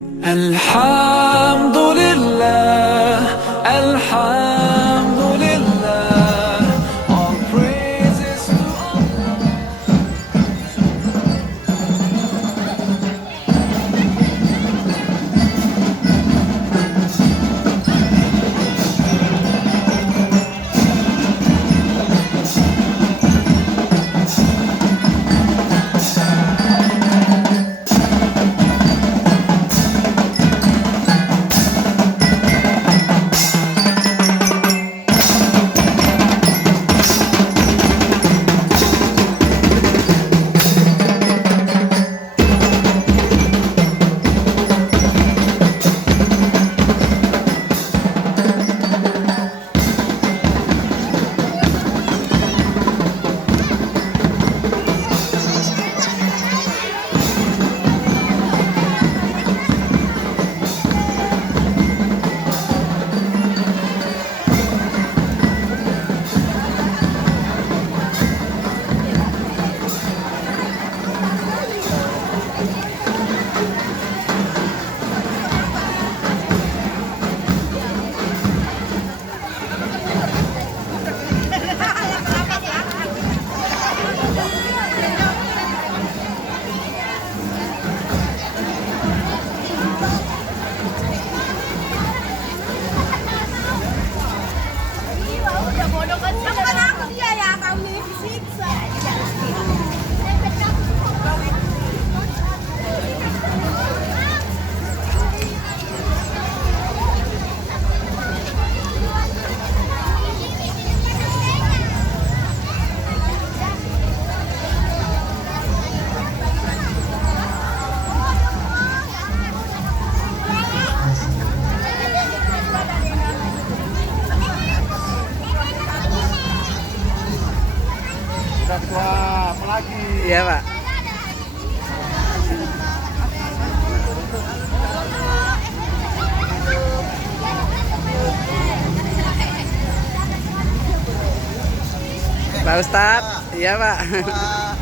Alhamdulillah, Alhamdulillah, all praises to Allah. Wah, apalagi? Iya, Pak. Pak Ustadz, iya, Pak. Wah.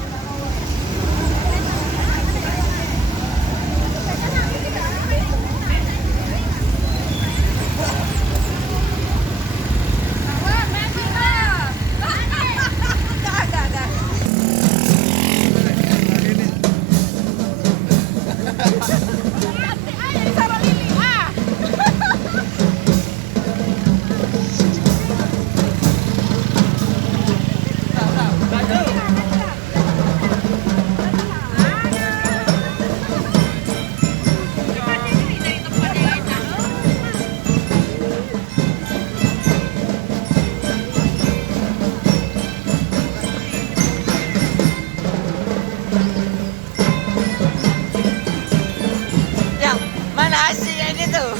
Yang mana Asia ini tuh?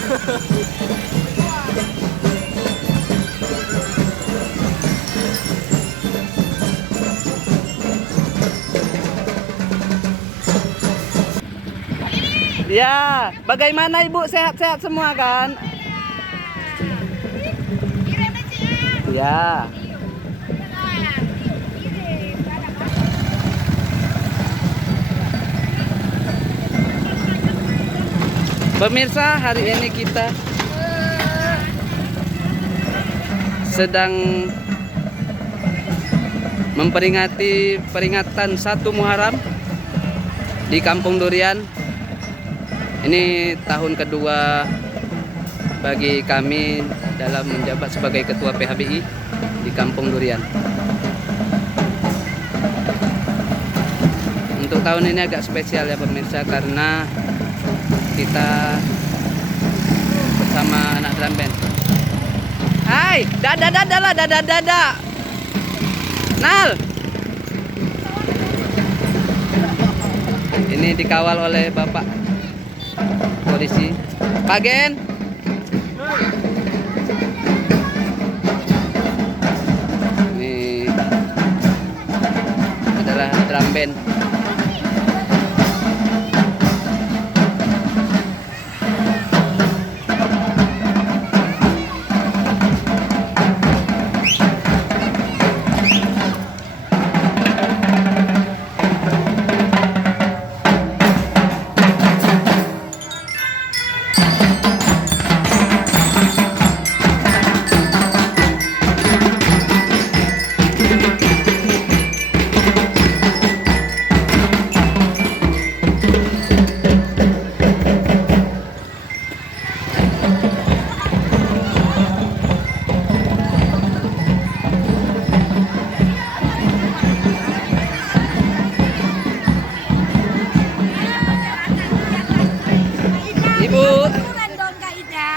Ya, bagaimana Ibu? Sehat-sehat semua kan? Ya. Pemirsa, hari ini kita sedang memperingati peringatan 1 Muharram di Kampung Durian. Ini tahun kedua bagi kami dalam menjabat sebagai Ketua PHBI di Kampung Durian. Untuk tahun ini agak spesial ya pemirsa, karena kita bersama anak drum band. Hai, dada lah, dada. Nal. Ini dikawal oleh Bapak polisi. Pak Gen. Ini adalah drum band. Ibu. Bukan dong Kak Ida.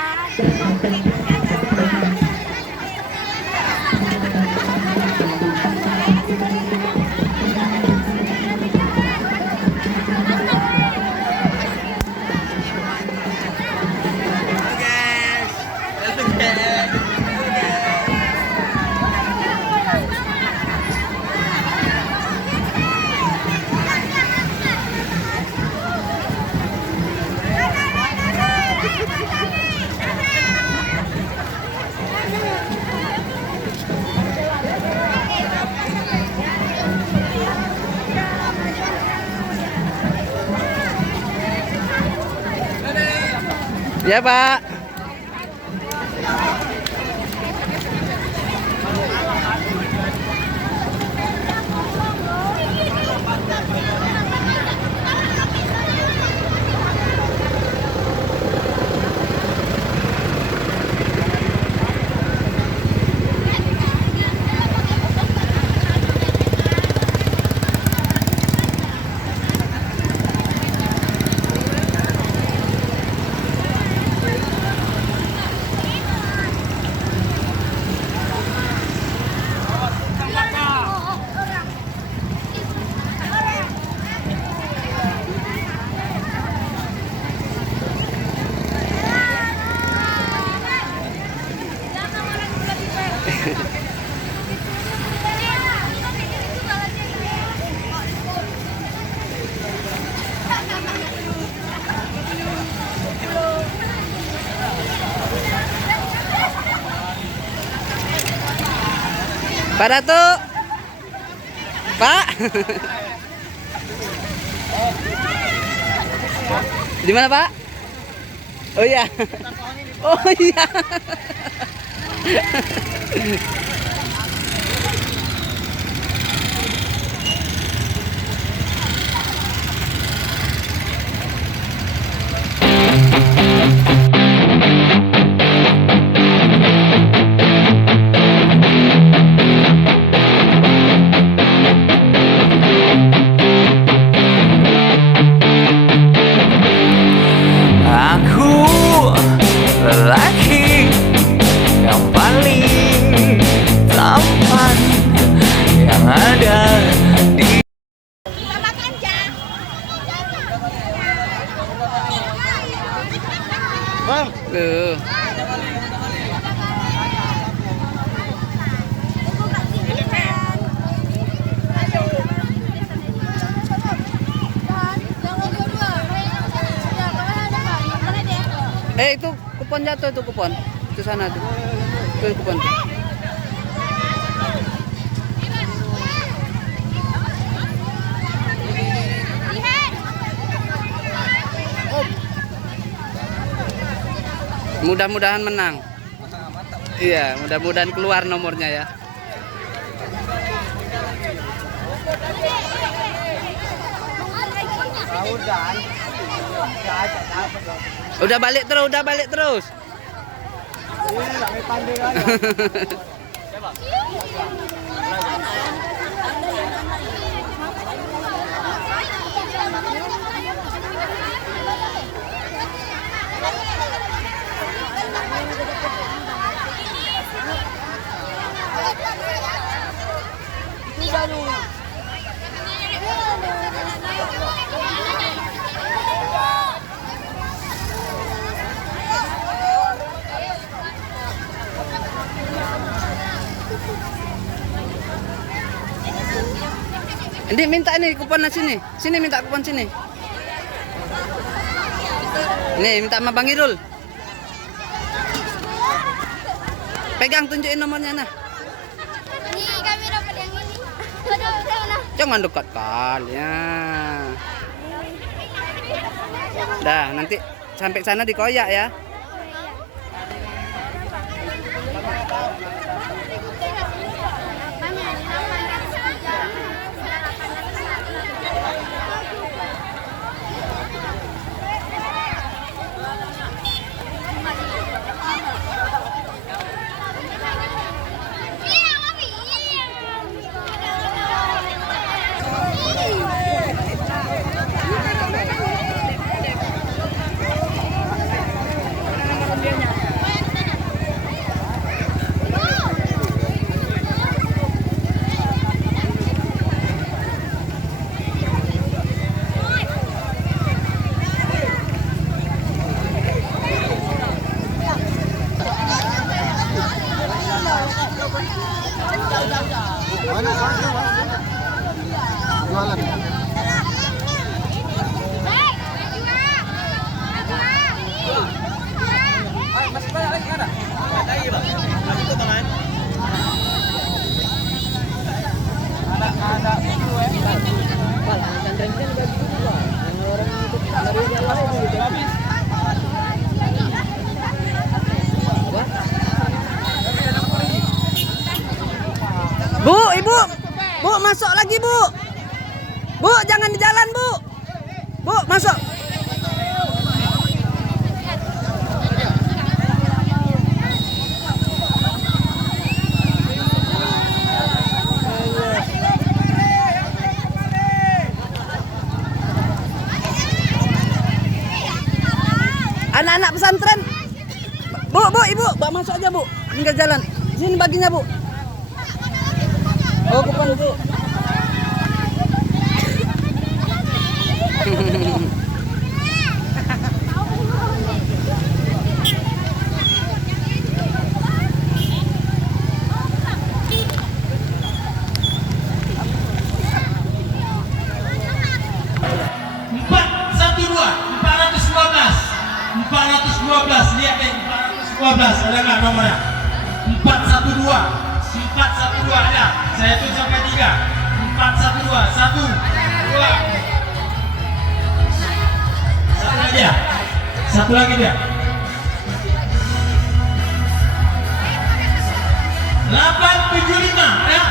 Ya, Pak. Pak Ratu. Pak. Di mana, Pak? Oh iya. Oh iya. Aku lelaki yang paling tampan yang ada di Bang, Tuh. Itu kupon jatuh, itu kupon. Itu sana tuh. Itu kupon tuh. Mudah-mudahan menang. Iya, mudah-mudahan keluar nomornya ya. Udah balik terus, udah balik terus. Ini minta nih kupon sini. Sini minta kupon sini. Nih minta sama Bang Irul. Pegang, tunjukin nomornya nah. Ini kami dapat yang ini. Udah. Jangan dekat kali ya. Dah, nanti sampai sana dikoyak ya. Bu, ibu, bu masuk lagi bu, bu jangan di jalan bu, bu masuk. Anak-anak pesantren, bu, ibu, masuk aja bu, tinggal jalan, sini baginya bu. Oh, bukan bu. Lihat deh 412 ada nggak nomornya? 412 ada. Saya tulis sampai 3. 412 1 2. Satu lagi ya? Satu lagi dia. 875 ada?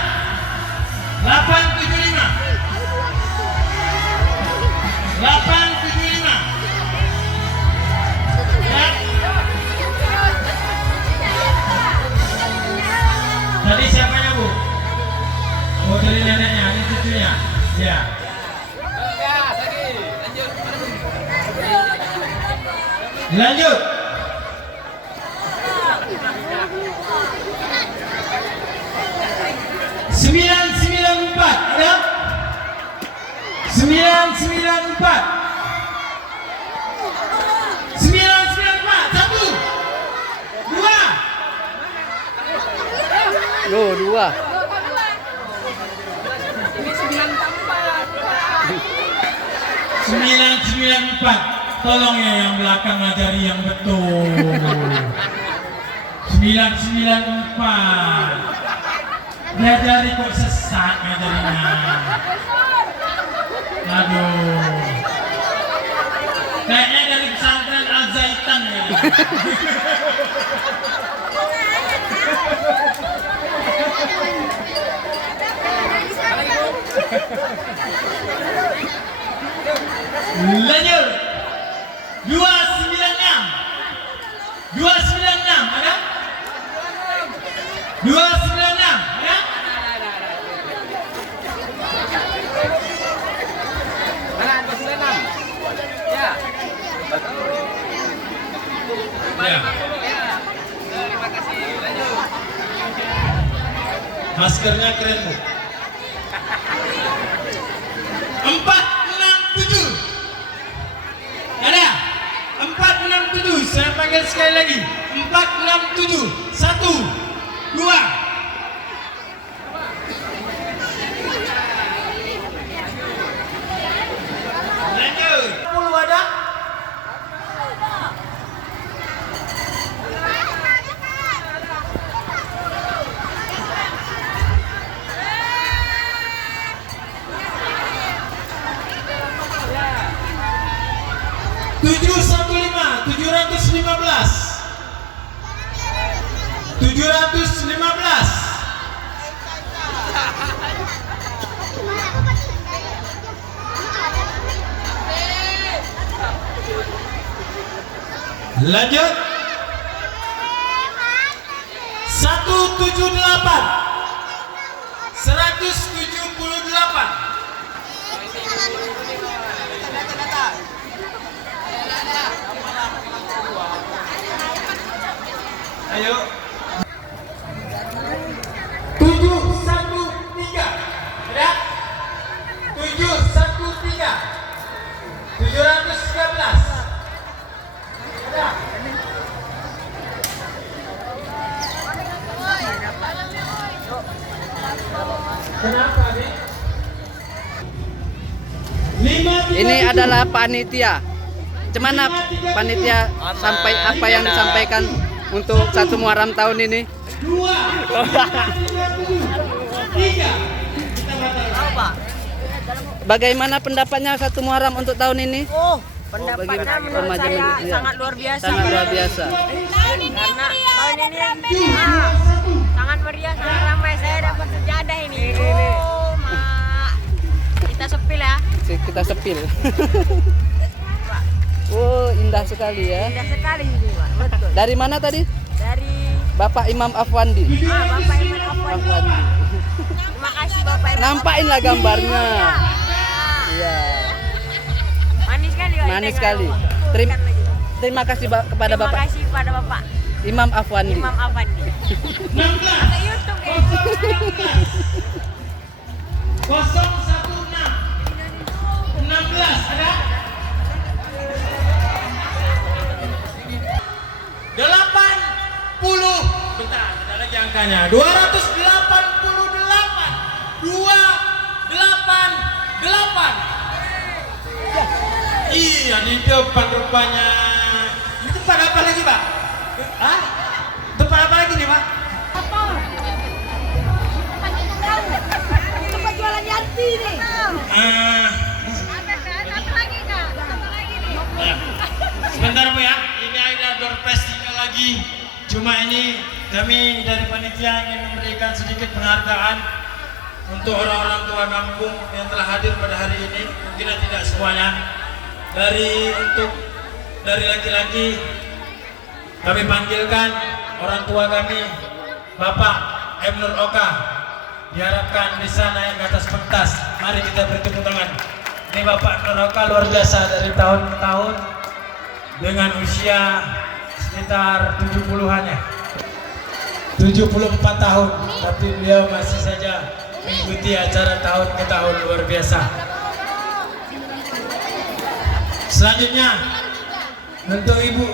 875 Tadi siapanya bu? Oh dari neneknya, ini cucunya. Ya. Lanjut. Sembilan empat, ada? 994. 994, 1 2. Loh, 2. Ini 994. Tolong ya yang belakang ngajari yang betul. 994. Ngajari kok sesat ngajarinya. Aduh. Kayaknya dari pesantren Al-Zaitan ya. Lanjut. 296. 296 ada? 296 ada? Ya. Ya. Terima kasih. Lanjut. Maskernya keren bu. 467 ada? 467 saya panggil sekali lagi. 467 1 2. Lanjut. 10 ada? 715. Lanjut. 178. 178. Ayo. 713. Ada? 713. 713. Ada? Kenapa, Dek? Ini adalah panitia. Gimana panitia sampai apa yang disampaikan untuk 1 Muharram tahun ini? 2, 3. Bagaimana pendapatnya 1 Muharram untuk tahun ini? Pendapatnya menurut saya sangat luar biasa. Sangat luar biasa. Karena tahun ini sangat meriah, sangat ramai. Saya dapat sejadah ini. Oh, mak. Kita sepil ya. Kita sepil. Oh, indah sekali ya. Indah sekali ini, Pak. Betul. Dari mana tadi? Dari Bapak Imam Afwandi. Bapak Iman Afwandi. Terima kasih Bapak Iman. Nampakinlah gambarnya. Iya. Manis sekali, Pak. Manis sekali. Terima kasih kepada Terima Bapak kasih kepada Bapak Imam Afwandi. Imam Afwandi. Ada YouTube ya. 016. 16 ada? 80. Bentar, ada lagi angkanya. 288. 288. Iya, di depan rupanya. Ini tempat apa lagi, Pak? Hah? Tempat apa lagi nih, Pak? Tempat jualan Yanti nih. Sebentar Bu ya, ini ada door prize lagi. Cuma ini kami dari panitia ingin memberikan sedikit penghargaan untuk orang-orang tua kampung yang telah hadir pada hari ini. Mungkin tidak semuanya. Dari laki-laki kami panggilkan orang tua kami, Bapak M. Nur Oka. Diharapkan bisa naik ke atas pentas. Mari kita beri tepuk tangan. Ini Bapak Nur Oka luar biasa dari tahun ke tahun dengan usia sekitar 70-an ya. 74 tahun, tapi beliau masih saja mengikuti acara tahun ke tahun, luar biasa. Selanjutnya untuk ibu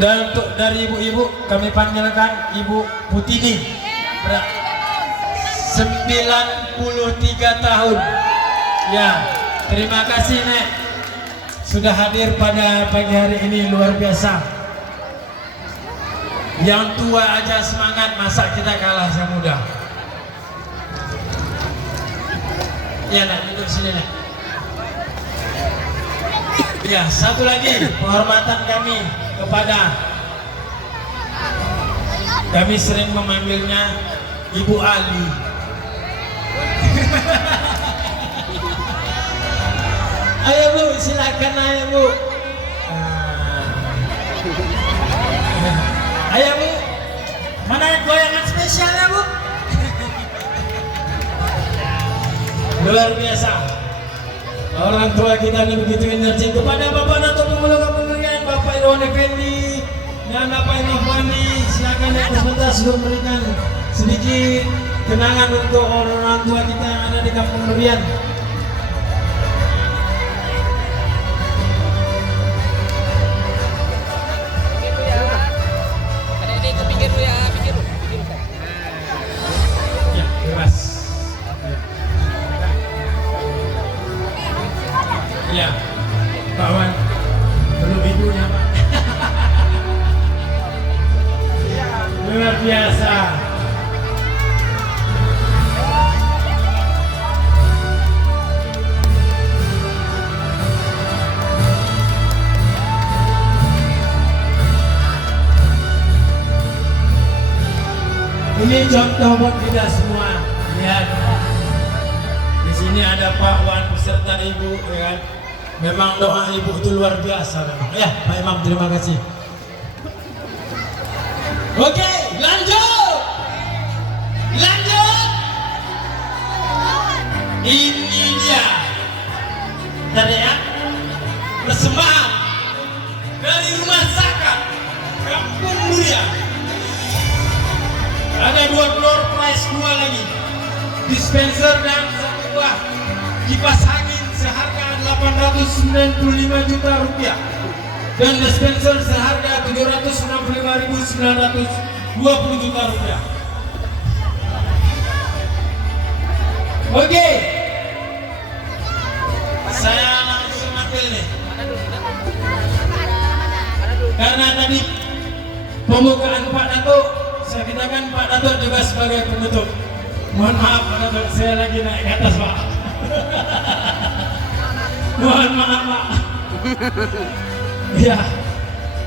dan untuk dari ibu-ibu kami panggilkan Ibu Putini, 93 tahun. Ya, terima kasih Nek sudah hadir pada pagi hari ini, luar biasa. Yang tua aja semangat, masa kita kalah yang muda. Ya Nek, duduk sini Nek. Ya, satu lagi penghormatan kami kepada, kami sering memanggilnya Ibu Ali. Ayo Bu, silakan ayo Bu. Ayo Bu, mana goyangan spesialnya Bu? Luar biasa. Orang tua kita ini begitu energi. Kepada Bapak Nato Pemulung Kepemimpinan, Bapak Irwan Effendi dan Bapak Imam Fandi, silakan naik ke sebentar sudah memberikan sedikit kenangan untuk orang tua kita yang ada di Kampung Durian. Ya, bebas. Ya, Pak Wan, belum ibunya Pak. Luar biasa. Ini contoh buat kita semua. Lihat. Di sini ada Pak Wan beserta Ibu, ya kan? Memang doa Ibu itu luar biasa memang. Ya, Pak Imam, terima kasih. Oke, lanjut. Lanjut. Ini dia. Tadi ya. Persembahan dari Rumah Zakat Kampung Mulia. Ada 2 door prize, 2 lagi. Dispenser dan 1 buah kipas angin seharga 895 juta rupiah. Dan dispenser seharga 765.920 juta rupiah. Oke. Saya langsung ambil nih. Karena tadi pembukaan Pak Dato, saya katakan Pak Dato juga sebagai penutup. Mohon maaf Pak Dato, saya lagi naik ke atas Pak. Mohon maaf Pak. Ya,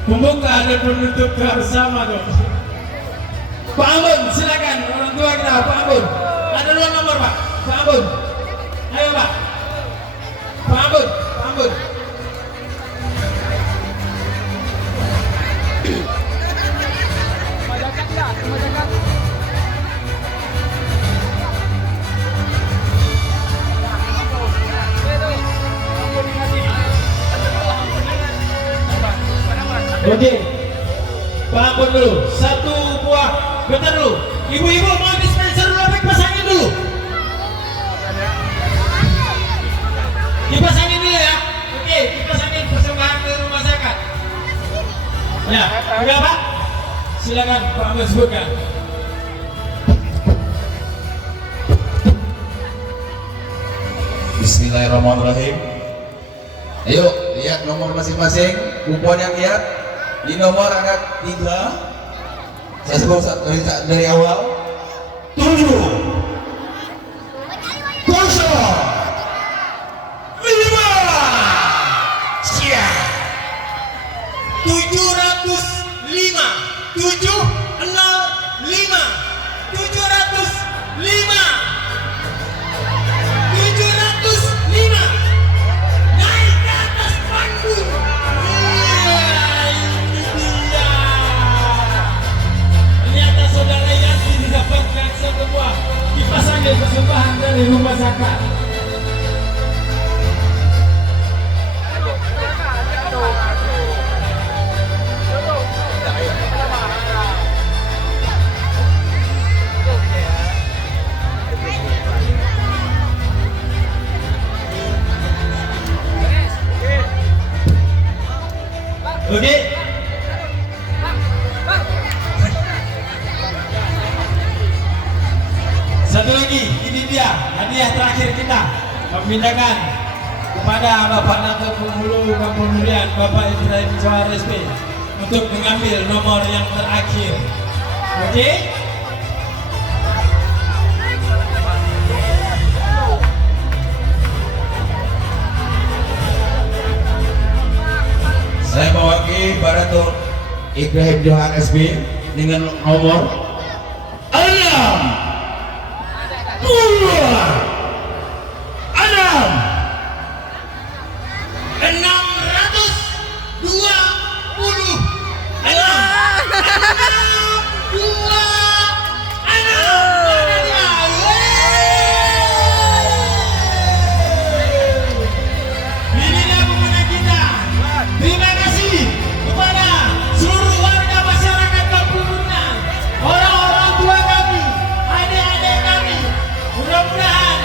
pembuka dan penutup harus sama dong. Pak Ambon, silakan orang tua kita. Pak Ambon, ada 2 nomor Pak. Pak Ambon, ayo Pak. Pak Ambon, Pak Ambon. Oke, Pak Ambon dulu. 1 buah. Bentar dulu. Ibu-ibu mau dispenser dulu, pasangin dulu. Dipasangin dulu ya. Oke, dipasangin persembahan dari Rumah Zakat. Ya, udah Pak. Silakan Pak Ambon sebutkan. Bismillahirrahmanirrahim. Ayo lihat nomor masing-masing. Kupon yang lihat di nomor angka 3. Saya sebut dari awal. 7 0 5 siap 705 705 705 naik ke atas panggung. Ternyata saudara Yanti didapatkan 1 buah kipas angin persembahan dari Rumah Zakat. Oke. Satu lagi, ini dia hadiah terakhir kita. Memindahkan kepada Bapak Nato Penghulu Kampung Durian, Bapak Ibrahim Johar SP, untuk mengambil nomor yang terakhir. Oke? Saya mewakili Pak Dato Ibrahim Johar SP dengan nomor Terima kasih kepada seluruh warga masyarakat Kampung Durian, orang-orang tua kami, adik-adik kami. Mudah-mudahan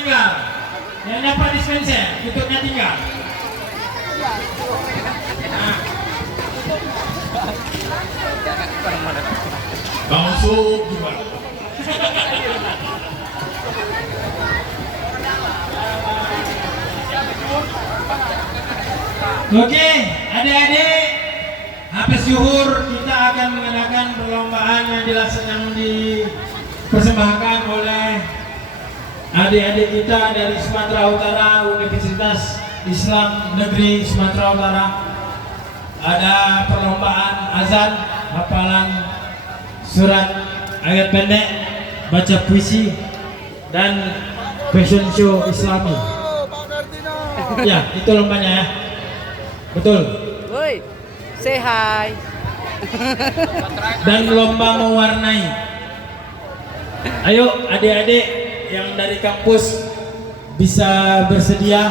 tinggal. Yang dapat dispenser, tutupnya tinggal. Nah. Langsung juga. Oke, adik-adik, habis zuhur kita akan mengadakan perlombaan yang dipersembahkan oleh adik-adik kita dari Sumatera Utara, Universitas Islam Negeri Sumatera Utara. Ada perlombaan azan, hafalan surat ayat pendek, baca puisi, dan fashion show Islami. Ya, itu lombanya ya. Betul. Woi, say hi. Dan lomba mewarnai. Ayo adik-adik yang dari kampus bisa bersedia,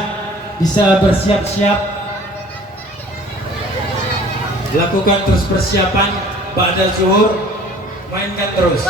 bisa bersiap-siap. Lakukan terus persiapan, ba'da zuhur mainkan terus.